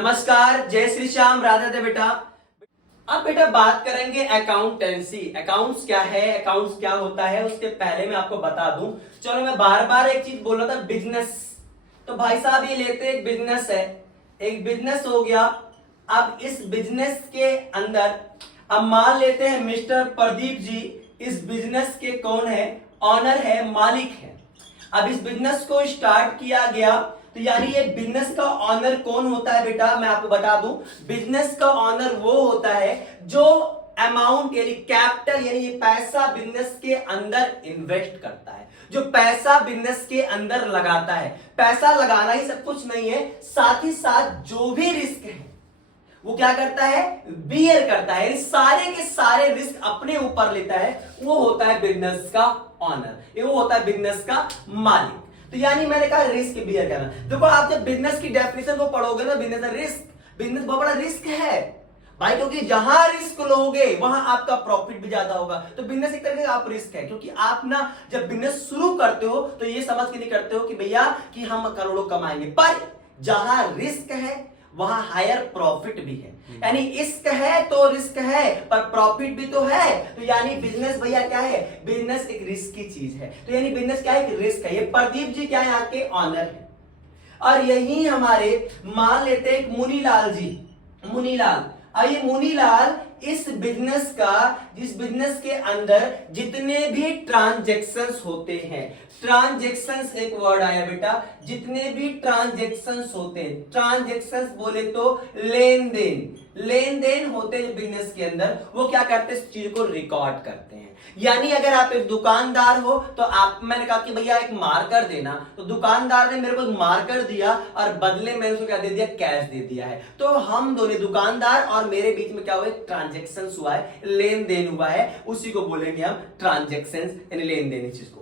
नमस्कार, जय श्री श्याम, राधे राधे बेटा। अब बेटा बात करेंगे अकाउंटेंसी। अकाउंट्स क्या है, अकाउंट्स क्या होता है, उसके पहले मैं आपको बता दूं। चलो, मैं बार बार एक चीज बोल रहा था, बिजनेस। तो भाई साहब ये लेते एक बिजनेस है, एक बिजनेस हो गया। अब इस बिजनेस के अंदर अब मान लेते हैं मिस्टर प्रदीप जी इस बिजनेस के कौन है, ऑनर है, मालिक है। अब इस बिजनेस को स्टार्ट किया गया, तो यानी ये बिजनेस का ऑनर कौन होता है बेटा, मैं आपको बता दूं। बिजनेस का ऑनर वो होता है जो अमाउंट यानी कैपिटल यानी ये पैसा बिजनेस के अंदर इन्वेस्ट करता है, जो पैसा बिजनेस के अंदर लगाता है। पैसा लगाना ही सब कुछ नहीं है, साथ ही साथ जो भी रिस्क है वो क्या करता है, बियर करता है, सारे के सारे रिस्क अपने ऊपर लेता है। वो होता है बिजनेस का ऑनर, ये वो होता है बिजनेस का मालिक। तो यानी मैंने कहा रिस्क बियर करना। देखो, आप जब बिजनेस की डेफिनेशन को पढ़ोगे ना, बिजनेस बिजनेस बहुत बड़ा रिस्क है भाई, क्योंकि जहां रिस्क लोगे वहां आपका प्रॉफिट भी ज्यादा होगा। तो बिजनेस एक तरह का आप रिस्क है, क्योंकि आप ना जब बिजनेस शुरू करते हो तो ये समझ के नहीं करते हो कि भैया कि हम करोड़ों कमाएंगे, पर जहां रिस्क है वहां हायर प्रॉफिट भी है। यानी इश्क है तो रिस्क है, पर प्रॉफिट भी तो है। तो यानी बिजनेस भैया क्या है, बिजनेस एक रिस्क की चीज है। तो यानी बिजनेस क्या है, एक रिस्क है। ये प्रदीप जी क्या है, यहाँ के ऑनर है। और यही हमारे मान लेते हैं मुनीलाल जी, मुनीलाल। अब ये मुनीलाल इस बिजनेस का, जिस बिजनेस के अंदर जितने भी ट्रांजैक्शंस होते हैं, ट्रांजैक्शंस एक वर्ड आया बेटा, जितने भी ट्रांजैक्शंस होते हैं, ट्रांजैक्शंस बोले तो लेन देन, लेन देन होते हैं बिजनेस के अंदर, वो क्या करते हैं, इस चीज को रिकॉर्ड करते हैं। यानी अगर आप एक दुकानदार हो तो आप, मैंने कहा कि भैया एक मार्कर देना, तो दुकानदार ने मेरे को मार्कर दिया और बदले में उसको क्या दे दिया, कैश दे दिया है। तो हम दोनों, दुकानदार और मेरे बीच में क्या हुआ, ट्रांजैक्शंस हुआ है, लेन देन हुआ है, उसी को बोलेंगे हम ट्रांजैक्शंस यानी लेन देन चीज को।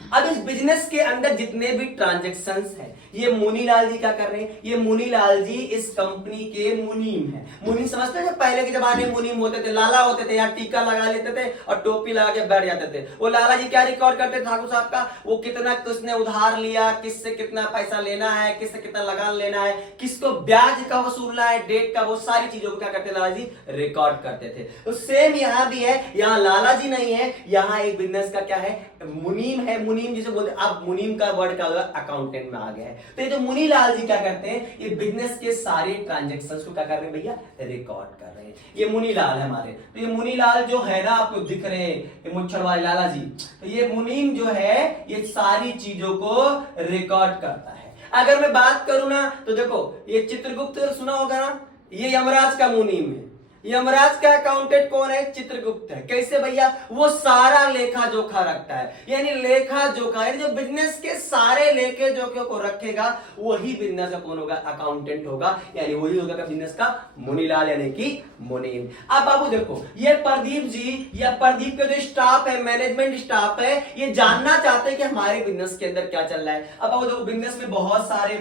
अब इस बिजनेस के अंदर जितने भी ट्रांजैक्शंस हैं, ये मुनीलाल जी क्या कर रहे हैं, ये मुनीलाल जी इस कंपनी के मुनीम है। मुनीम समझते हैं, पहले के जमाने में मुनीम होते थे, लाला होते थे, यहाँ टीका लगा लेते थे और टोपी लगा के बैठ जाते थे। वो लाला जी क्या रिकॉर्ड करते थे ठाकुर साहब का, वो कितना किसने उधार लिया, किससे कितना पैसा लेना है, किससे कितना लगान लेना है, किसको ब्याज का वसूलना है, डेट का, वो सारी चीजों को क्या करते लाला जी रिकॉर्ड करते थे। तो सेम यहाँ भी है, यहाँ लाला जी नहीं है, यहाँ एक बिजनेस का क्या है, मुनीम है। मुनीम जिसे बोलते, अब मुनीम का वर्ड क्या होगा, अकाउंटेंट में आ गया है। तो ये जो मुनीलाल जी क्या करते हैं, ये बिजनेस के सारे ट्रांजैक्शंस को क्या कर रहे हैं भैया, रिकॉर्ड कर रहे हैं। ये मुनीलाल है हमारे। तो ये मुनीलाल जो है ना, आपको दिख रहे हैं, ये मुच्छड़ वाले लाला जी, तो ये मुनीम जो है ये सारी चीजों को रिकॉर्ड करता है। अगर मैं बात करूं ना, तो देखो ये चित्रगुप्त सुना होगा ना, ये यमराज का मुनीम है। यमराज का अकाउंटेंट कौन है, चित्रगुप्त है। कैसे भैया, वो सारा लेखा जोखा रखता है, यानी लेखा जोखा, यानी जो बिजनेस के सारे लेखे जोखे को रखेगा वही बिजनेस का कौन होगा, अकाउंटेंट होगा, यानी वही होगा बिजनेस का मुनीलाल यानी कि मुनीम। अब बाबू देखो, ये प्रदीप जी या प्रदीप का जो स्टाफ है, मैनेजमेंट स्टाफ है, ये जानना चाहते हैं कि हमारे बिजनेस के अंदर क्या चल रहा है। अब बाबू देखो, बिजनेस में बहुत सारे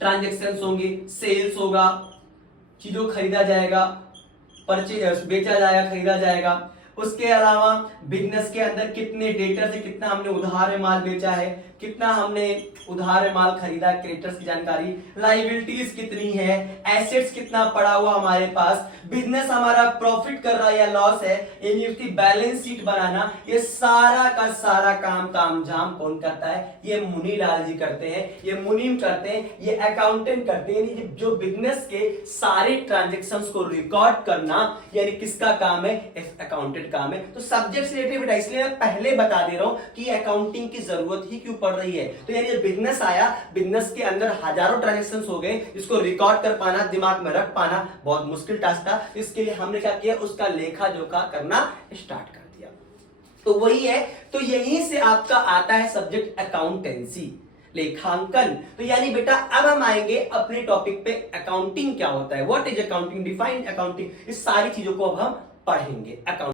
ट्रांजेक्शन होंगे, सेल्स होगा, चीजों खरीदा जाएगा, परचेज बेचा जाएगा, खरीदा जाएगा। उसके अलावा बिजनेस के अंदर कितने डेटर से कितना हमने उधार में माल बेचा है, कितना हमने उधार में माल खरीदा, क्रेडिटर्स की जानकारी, लायबिलिटीज कितनी है, एसेट्स कितना पड़ा हुआ हमारे पास, बिजनेस हमारा प्रॉफिट कर रहा है या लॉस है, यानी उसकी बैलेंस शीट बनाना, ये सारा का सारा काम झाम कौन करता है, ये मुनीलाल जी करते हैं, ये मुनीम करते हैं, ये अकाउंटेंट करते हैं। यानी जो बिजनेस के सारे ट्रांजेक्शंस को रिकॉर्ड करना यानी किसका काम है, अकाउंटेंट काम है। तो सब्जेक्ट से रिलेटेड बेटा, इसलिए मैं पहले बता दे रहा हूं कि अकाउंटिंग की जरूरत ही क्यों पड़ रही है। तो यानी बिजनेस आया, बिजनेस के अंदर हजारों ट्रांजैक्शंस हो गए, इसको रिकॉर्ड कर पाना, दिमाग में रख पाना बहुत मुश्किल टास्क था। इसके लिए हमने क्या किया, उसका लेखा जोखा करना स्टार्ट कर दिया। तो वही है, तो यहीं से आपका आता है सब्जेक्ट अकाउंटेंसी, लेखांकन। तो यानी बेटा अब हम आएंगे अपने टॉपिक पे, अकाउंटिंग क्या होता है, what is accounting, define accounting, इस सारी चीजों को अब हम पढ़ेंगे। अकाउंट